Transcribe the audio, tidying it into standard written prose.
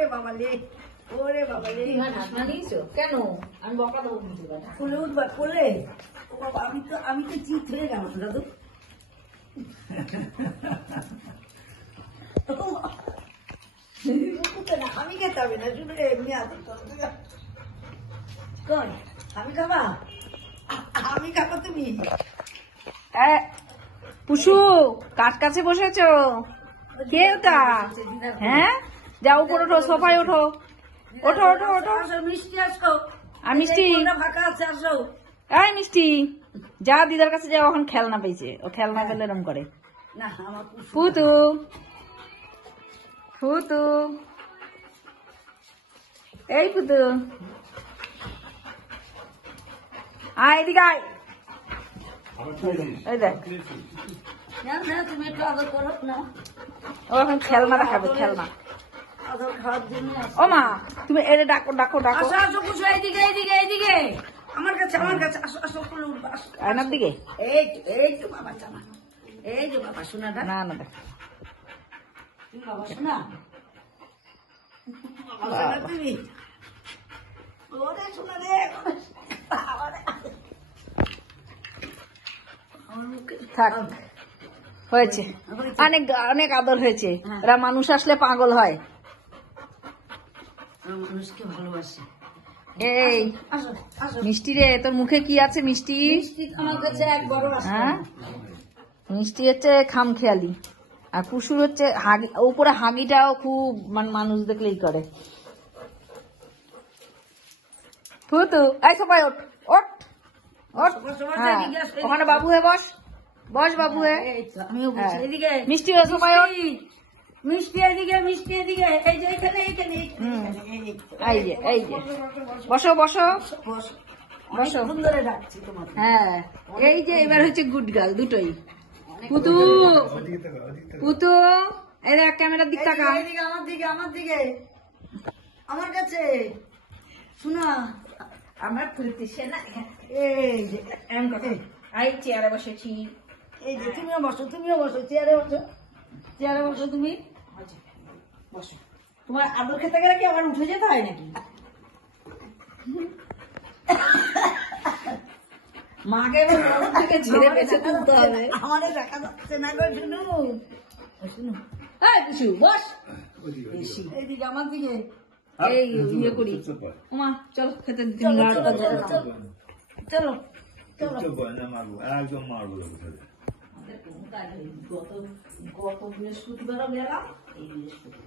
ওরে বাবা লে, ওরে বাবা লে। কেন আমি বকা দেবো কিন্তু কোলে উঠবা কোলে? ও বাবা, আমি তো চিত হয়ে গেলাম দাদু। আমি খেতে হবে না, শুধু এমনি আদর করো। কই আমি খাবা? আমি খাবো তুমি? পুষু কার কাছে বসেছো? কে ওটা? হ্যাঁ যাও উপর ওঠো, সোফায় ওঠো, ওঠো ওঠো ওঠো। আসো মিষ্টি, আসো। আর মিষ্টি, ফাঁকা আছে, আসো। এই মিষ্টি যা, দিদার কাছে যাও, এখন খেলনা পেয়েছে, ও খেলনা পেলে এরম করে। না আমার ফুতু, ফুতু, এই ফুতু আয় এদিকে আয়। এই দেখ তুমি একটু আদর করো না, ও এখন খেলনা দেখাবে, খেলনা। আদর খাওয়ার জন্য। ও মা তুমি এর ডাকো ডাকো ডাকো। আসো আসো কুসু, এইদিকে এইদিকে এইদিকে, আমার কাছে আমার কাছে। আসো আসো কোলে উঠবা, আসো। আয়নার দিকে এই তো বাবা জামা, এই যে বাবা শোনাটা। না না দেখ, তুমি বাবা শোনা, বাবা শোনা তুমি। ওরে শোনা রে, বাবা রে। আমার মুখে থাক হয়েছে, অনেক অনেক আদর হয়েছে। এরা মানুষ আসলে পাগল হয়। আমার মানুষকে ভালোবাসে। এই আসো আসো। মিষ্টি রে, তোর মুখে কি আছে মিষ্টি? মিষ্টি আমার কাছে এক বড় আসে। হ্যাঁ মিষ্টি হচ্ছে খামখেয়ালি, আর পুষুর হচ্ছে হাগি, উপরে হাগিটাও খুব মানুষ দেখলেই করে। ফুতু এই সবাই ওঠ ওঠ ওঠ। হ্যাঁ ওখানে বাবু হে বস, বস বাবু হে। এই তো আমিও বলছি, এদিকে মিষ্টি হয়ে সবাই ওঠ। মিষ্টি এদিকে, মিষ্টি এদিকে, এই যে এখানে এখানে এই যে এই যে বসো বসো বসো। বসো। অনেকক্ষণ ধরে ডাকছি তোমাকে। হ্যাঁ এই যে এবার হচ্ছে গুড গার্ল দুটোই। পুতু, পুতু এই দেখ ক্যামেরার দিক তাকা। এইদিকে আমার দিকে, আমার দিকে, আমার কাছে শোনা। আমার ফুলতি সেনা এই যে এম কথা, আই চেয়ারে বসেছি। এই যে তুমিও বসো, তুমিও বসো, চেয়ারে বসো, চেয়ারে বসো তুমি। বসো। তোমার আদর খেতে গেলে কি আবার উঠে যেতে হয় নাকি? মাকে এবার গরম থেকে ঝেড়ে বেঁচে তুলতে হবে। আমাদের দেখা যাচ্ছে না গো শুনু। শুনু এই পুষু বস, এইদিকে আমার দিকে। এই ইয়ে করি। ওমা চল খেতে দিতে। চলো চলো চলো চলো চলো চলো। একদম মারবো গত বৃহস্পতিবারও গেলাম, এই বৃহস্পতিবার